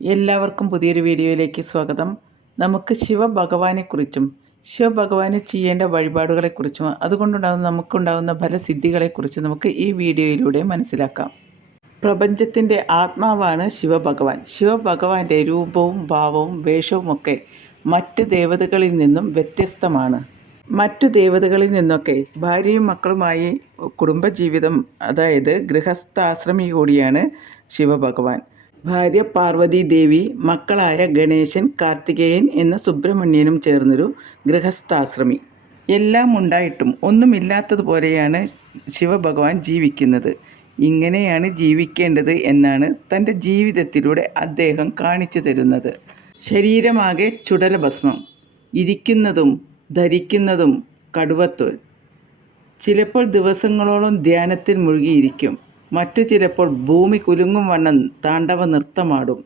എല്ലാവർക്കും പുതിയൊരു വീഡിയോയിലേക്ക് സ്വാഗതം. നമുക്ക് ശിവഭഗവാനെക്കുറിച്ചും ശിവഭഗവാന് ചെയ്യേണ്ട വഴിപാടുകളെക്കുറിച്ചും അതുകൊണ്ടുണ്ടാകുന്ന നമുക്കുണ്ടാകുന്ന ഫലസിദ്ധികളെക്കുറിച്ചും നമുക്ക് ഈ വീഡിയോയിലൂടെ മനസ്സിലാക്കാം. പ്രപഞ്ചത്തിന്റെ ആത്മാവാണ് ശിവഭഗവാൻ. ശിവഭഗവാന്റെ രൂപവും ഭാവവും വേഷവുമൊക്കെ മറ്റ് ദേവതകളിൽ നിന്നും വ്യത്യസ്തമാണ്. മറ്റു ദേവതകളിൽ നിന്നൊക്കെ ഭാര്യയും മക്കളുമായി കുടുംബജീവിതം അതായത് ഗൃഹസ്ഥാശ്രമി കൂടിയാണ് ശിവഭഗവാൻ. ഭാര്യ പാർവതി ദേവി മക്കളായ ഗണേശൻ കാർത്തികേയൻ എന്ന സുബ്രഹ്മണ്യനും ചേർന്നൊരു ഗൃഹസ്ഥാശ്രമി. എല്ലാം ഉണ്ടായിട്ടും ഒന്നുമില്ലാത്തതുപോലെയാണ് ശിവഭഗവാൻ ജീവിക്കുന്നത്. ഇങ്ങനെയാണ് ജീവിക്കേണ്ടത് എന്നാണ് തന്റെ ജീവിതത്തിലൂടെ അദ്ദേഹം കാണിച്ചു തരുന്നത്. ശരീരമാകെ ചുടലഭസ്മം ഇരിക്കുന്നതും ധരിക്കുന്നതും കടുവത്തോൽ. ചിലപ്പോൾ ദിവസങ്ങളോളം ധ്യാനത്തിൽ മുഴുകിയിരിക്കും. മറ്റു ചിലപ്പോൾ ഭൂമി കുലുങ്ങും വണ്ണം താണ്ഡവ നൃത്തമാടും.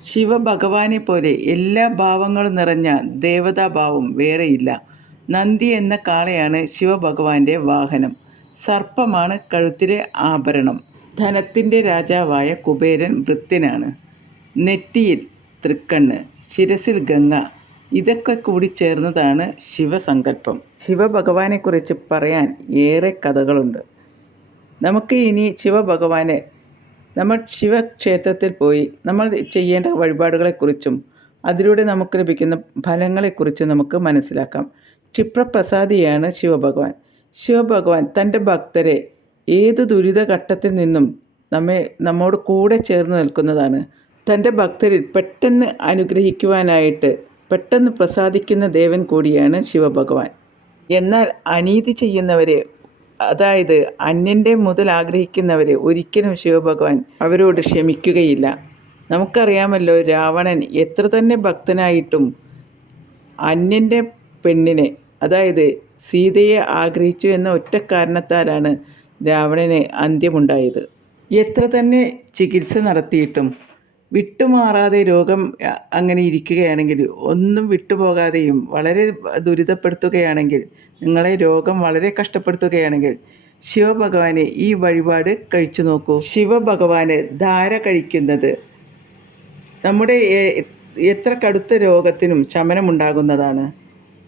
ശിവഭഗവാനെ പോലെ എല്ലാ ഭാവങ്ങളും നിറഞ്ഞ ദേവതാഭാവം വേറെയില്ല. നന്ദി എന്ന കാളയാണ് ശിവഭഗവാന്റെ വാഹനം. സർപ്പമാണ് കഴുത്തിലെ ആഭരണം. ധനത്തിന്റെ രാജാവായ കുബേരൻ വൃത്തിനാണ്. നെറ്റിയിൽ തൃക്കണ്ണ് ശിരസിൽ ഗംഗ ഇതൊക്കെ കൂടി ചേർന്നതാണ് ശിവസങ്കല്പം. ശിവഭഗവാനെക്കുറിച്ച് പറയാൻ ഏറെ കഥകളുണ്ട്. നമുക്ക് ഇനി ശിവഭഗവാനെ നമ്മൾ ശിവക്ഷേത്രത്തിൽ പോയി നമ്മൾ ചെയ്യേണ്ട വഴിപാടുകളെക്കുറിച്ചും അതിലൂടെ നമുക്ക് ലഭിക്കുന്ന ഫലങ്ങളെക്കുറിച്ചും നമുക്ക് മനസ്സിലാക്കാം. ക്ഷിപ്രപ്രസാദിയാണ് ശിവഭഗവാൻ. ശിവഭഗവാൻ തന്റെ ഭക്തരെ ഏത് ദുരിതഘട്ടത്തിൽ നിന്നും നമ്മെ നമ്മോട് കൂടെ ചേർന്ന് നിൽക്കുന്നതാണ്. തന്റെ ഭക്തരിൽ പെട്ടെന്ന് അനുഗ്രഹിക്കുവാനായിട്ട് പെട്ടെന്ന് പ്രസാദിക്കുന്ന ദേവൻ കൂടിയാണ് ശിവഭഗവാൻ. എന്നാൽ അനീതി ചെയ്യുന്നവരെ അതായത് അന്യന്റെ മുതൽ ആഗ്രഹിക്കുന്നവരെ ഒരിക്കലും ശിവഭഗവാൻ അവരോട് ക്ഷമിക്കുകയില്ല. നമുക്കറിയാമല്ലോ രാവണൻ എത്ര തന്നെ ഭക്തനായിട്ടും അന്യന്റെ പെണ്ണിനെ അതായത് സീതയെ ആഗ്രഹിച്ചു എന്ന ഒറ്റ കാരണത്താലാണ് രാവണന് അന്ത്യമുണ്ടായത്. എത്ര തന്നെ ചികിത്സ നടത്തിയിട്ടും വിട്ടുമാറാതെ രോഗം അങ്ങനെ ഇരിക്കുകയാണെങ്കിൽ ഒന്നും വിട്ടുപോകാതെയും വളരെ ദുരിതപ്പെടുത്തുകയാണെങ്കിൽ നിങ്ങളെ രോഗം വളരെ കഷ്ടപ്പെടുത്തുകയാണെങ്കിൽ ശിവഭഗവാനെ ഈ വഴിപാട് കഴിച്ചു നോക്കൂ. ശിവഭഗവാന് ധാര കഴിക്കുന്നത് നമ്മുടെ എത്ര കടുത്ത രോഗത്തിനും ശമനമുണ്ടാകുന്നതാണ്.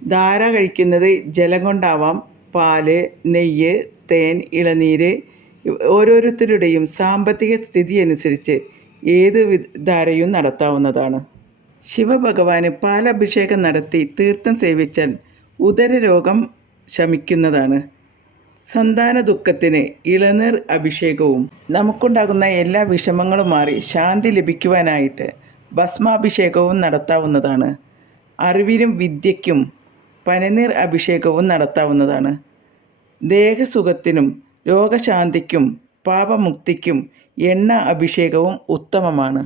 ധാര കഴിക്കുന്നത് ജലം കൊണ്ടാവാം. പാൽ നെയ്യ് തേൻ ഇളനീര് ഓരോരുത്തരുടെയും സാമ്പത്തിക സ്ഥിതി അനുസരിച്ച് ഏത് ധാരയും നടത്താവുന്നതാണ്. ശിവഭഗവാന് പാലഭിഷേകം നടത്തി തീർത്ഥം സേവിച്ചാൽ ഉദരരോഗം ശമിക്കുന്നതാണ്. സന്താന ദുഃഖത്തിന് ഇളനീർ അഭിഷേകവും നമുക്കുണ്ടാകുന്ന എല്ലാ വിഷമങ്ങളും മാറി ശാന്തി ലഭിക്കുവാനായിട്ട് ഭസ്മാഭിഷേകവും നടത്താവുന്നതാണ്. അറിവിനും വിദ്യയ്ക്കും പനനീർ അഭിഷേകവും നടത്താവുന്നതാണ്. ദേഹസുഖത്തിനും രോഗശാന്തിക്കും പാപമുക്തിക്കും എണ്ണ അഭിഷേകവും ഉത്തമമാണ്.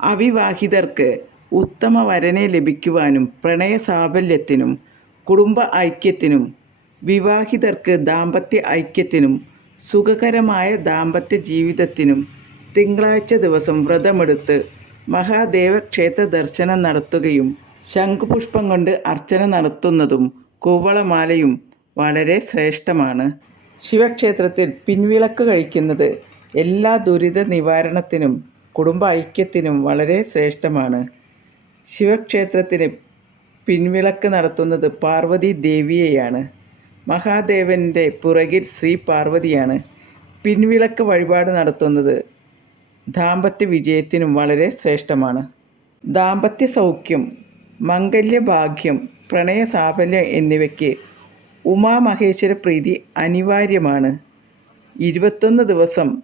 അവിവാഹിതർക്ക് ഉത്തമ വരനെ ലഭിക്കുവാനും പ്രണയ സാഫല്യത്തിനും കുടുംബ ഐക്യത്തിനും വിവാഹിതർക്ക് ദാമ്പത്യ ഐക്യത്തിനും സുഖകരമായ ദാമ്പത്യ ജീവിതത്തിനും തിങ്കളാഴ്ച ദിവസം വ്രതമെടുത്ത് മഹാദേവ ക്ഷേത്ര ദർശനം നടത്തുകയും ശംഖുപുഷ്പം കൊണ്ട് അർച്ചന നടത്തുന്നതും കൂവളമാലയും വളരെ ശ്രേഷ്ഠമാണ്. ശിവക്ഷേത്രത്തിൽ പിൻവിളക്ക് കഴിക്കുന്നത് എല്ലാ ദുരിത നിവാരണത്തിനും കുടുംബ ഐക്യത്തിനും വളരെ ശ്രേഷ്ഠമാണ്. ശിവക്ഷേത്രത്തിന് പിൻവിളക്ക് നടത്തുന്നത് പാർവതി ദേവിയെയാണ്. മഹാദേവന്റെ പുറകിൽ ശ്രീ പാർവതിയാണ്. പിൻവിളക്ക് വഴിപാട് നടത്തുന്നത് ദാമ്പത്യ വിജയത്തിനും വളരെ ശ്രേഷ്ഠമാണ്. ദാമ്പത്യ സൗഖ്യം മംഗല്യഭാഗ്യം പ്രണയ സാഫല്യം എന്നിവയ്ക്ക് ഉമാമഹേശ്വര പ്രീതി അനിവാര്യമാണ്. ഇരുപത്തൊന്ന് ദിവസം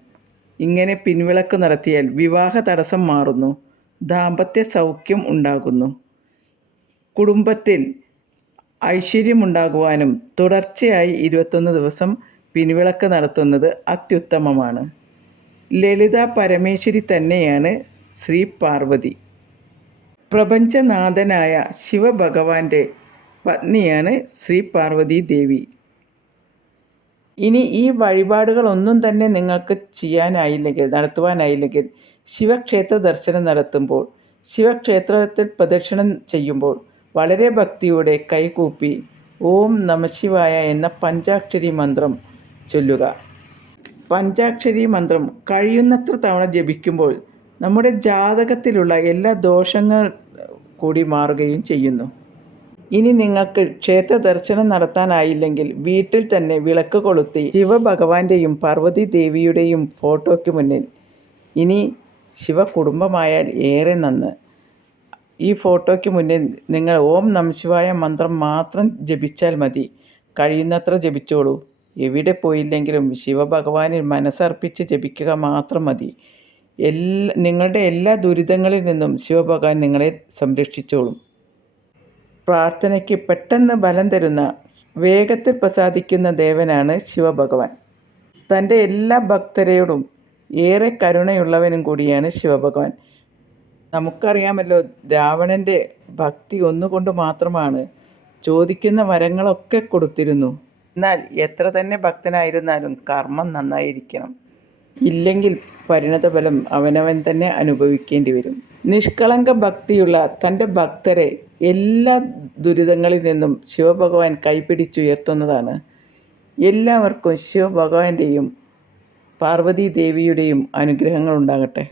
ഇങ്ങനെ പിൻവിളക്ക് നടത്തിയാൽ വിവാഹ തടസ്സം മാറുന്നു. ദാമ്പത്യ സൗഖ്യം ഉണ്ടാകുന്നു. കുടുംബത്തിൽ ഐശ്വര്യമുണ്ടാകുവാനും തുടർച്ചയായി ഇരുപത്തൊന്ന് ദിവസം പിൻവിളക്ക് നടത്തുന്നത് അത്യുത്തമമാണ്. ലളിത പരമേശ്വരി തന്നെയാണ് ശ്രീ പാർവതി. പ്രപഞ്ചനാഥനായ ശിവഭഗവാന്റെ പത്നിയാണ് ശ്രീ പാർവതി ദേവി. ഇനി ഈ വഴിപാടുകളൊന്നും തന്നെ നിങ്ങൾക്ക് ചെയ്യാനായില്ലെങ്കിൽ നടത്തുവാനായില്ലെങ്കിൽ ശിവക്ഷേത്ര ദർശനം നടത്തുമ്പോൾ ശിവക്ഷേത്രത്തിൽ പ്രദക്ഷിണം ചെയ്യുമ്പോൾ വളരെ ഭക്തിയോടെ കൈകൂപ്പി ഓം നമശിവായ എന്ന പഞ്ചാക്ഷരി മന്ത്രം ചൊല്ലുക. പഞ്ചാക്ഷരി മന്ത്രം കഴിയുന്നത്ര തവണ ജപിക്കുമ്പോൾ നമ്മുടെ ജാതകത്തിലുള്ള എല്ലാ ദോഷങ്ങൾ കൂടി മാറുകയും ചെയ്യുന്നു. ഇനി നിങ്ങൾക്ക് ക്ഷേത്ര ദർശനം നടത്താനായില്ലെങ്കിൽ വീട്ടിൽ തന്നെ വിളക്ക് കൊളുത്തി ശിവഭഗവാന്റെയും പാർവതി ദേവിയുടെയും ഫോട്ടോയ്ക്ക് മുന്നിൽ. ഇനി ശിവ കുടുംബമായാൽ ഏറെ നന്ന്. ഈ ഫോട്ടോയ്ക്ക് മുന്നിൽ നിങ്ങൾ ഓം നംശിവായ മന്ത്രം മാത്രം ജപിച്ചാൽ മതി. കഴിയുന്നത്ര ജപിച്ചോളൂ. എവിടെ പോയില്ലെങ്കിലും ശിവഭഗവാനിൽ മനസ്സർപ്പിച്ച് ജപിക്കുക മാത്രം മതി. എല്ലാ നിങ്ങളുടെ എല്ലാ ദുരിതങ്ങളിൽ നിന്നും ശിവഭഗവാൻ നിങ്ങളെ സംരക്ഷിച്ചോളും. പ്രാർത്ഥനയ്ക്ക് പെട്ടെന്ന് ബലം തരുന്ന വേഗത്തിൽ പ്രസാദിക്കുന്ന ദേവനാണ് ശിവഭഗവാൻ. തന്റെ എല്ലാ ഭക്തരോടും ഏറെ കരുണയുള്ളവനും കൂടിയാണ് ശിവഭഗവാൻ. നമുക്കറിയാമല്ലോ രാവണന്റെ ഭക്തി ഒന്നുകൊണ്ട് മാത്രമാണ് ചോദിക്കുന്ന വരങ്ങളൊക്കെ കൊടുത്തിരുന്നു. എന്നാൽ എത്ര തന്നെ ഭക്തനായിരുന്നാലും കർമ്മം നന്നായിരിക്കണം. ഇല്ലെങ്കിൽ പരിണതഫലം അവനവൻ തന്നെ അനുഭവിക്കേണ്ടി വരും. നിഷ്കളങ്ക ഭക്തിയുള്ള തന്റെ ഭക്തരെ എല്ലാ ദുരിതങ്ങളിൽ നിന്നും ശിവഭഗവാൻ കൈപിടിച്ചുയർത്തുന്നതാണ്. എല്ലാവർക്കും ശിവഭഗവാന്റെയും പാർവതി ദേവിയുടെയും അനുഗ്രഹങ്ങൾ ഉണ്ടാകട്ടെ.